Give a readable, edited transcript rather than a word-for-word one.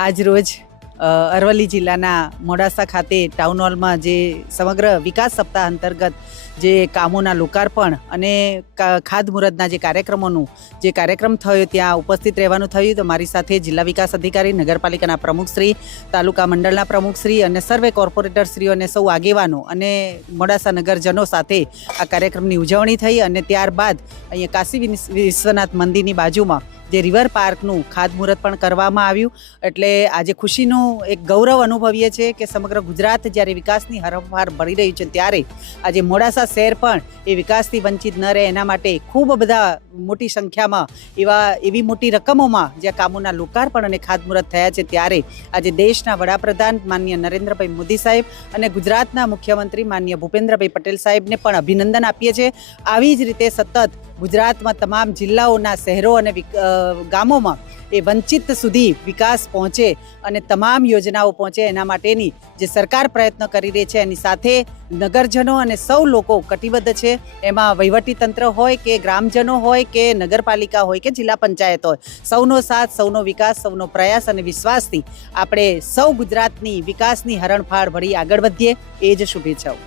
આજ રોજ અરવલ્લી જિલ્લાના મોડાસા ખાતે ટાઉન હોલમાં જે સમગ્ર વિકાસ સપ્તાહ અંતર્ગત જે કામોના લોકાર્પણ અને ખાતમુહૂર્તના જે કાર્યક્રમ થયો ત્યાં ઉપસ્થિત રહેવાનું થયું. તો મારી સાથે જિલ્લા વિકાસ અધિકારી, નગરપાલિકાના પ્રમુખશ્રી, તાલુકા મંડળના પ્રમુખશ્રી અને સર્વે કોર્પોરેટરશ્રીઓ અને સૌ આગેવાનો અને મોડાસા નગરજનો સાથે આ કાર્યક્રમની ઉજવણી થઈ. અને ત્યારબાદ અહીંયા કાશી વિશ્વનાથ મંદિરની બાજુમાં જે રિવર પાર્કનું ખાતમુહૂર્ત પણ કરવામાં આવ્યું. એટલે આજે ખુશીનું એક ગૌરવ અનુભવીએ છીએ કે સમગ્ર ગુજરાત જ્યારે વિકાસની હરણફાળ ભળી રહ્યું છે ત્યારે આજે મોડાસા શહેર પણ એ વિકાસથી વંચિત ન રહે એના માટે ખૂબ બધા મોટી સંખ્યામાં એવી મોટી રકમોમાં જે કામોના લોકાર્પણ અને ખાતમુહૂર્ત થયા છે. ત્યારે આજે દેશના વડાપ્રધાન માનનીય નરેન્દ્રભાઈ મોદી સાહેબ અને ગુજરાતના મુખ્યમંત્રી માનનીય ભૂપેન્દ્રભાઈ પટેલ સાહેબને પણ અભિનંદન આપીએ છીએ. આવી જ રીતે સતત ગુજરાતમાં તમામ જિલ્લાઓના શહેરો અને ગામોમાં એ વંચિત સુધી વિકાસ પહોંચે અને તમામ યોજનાઓ પહોંચે એના માટેની જે સરકાર પ્રયત્ન કરી રહી છે એની સાથે નગરજનો અને સૌ લોકો કટિબદ્ધ છે. એમાં વહીવટીતંત્ર હોય કે ગ્રામજનો હોય કે નગરપાલિકા હોય કે જિલ્લા પંચાયત હોય, સૌનો સાથ, સૌનો વિકાસ, સૌનો પ્રયાસ અને વિશ્વાસથી આપણે સૌ ગુજરાતની વિકાસની હરણફાળ ભળી આગળ વધીએ એ જ શુભેચ્છાઓ.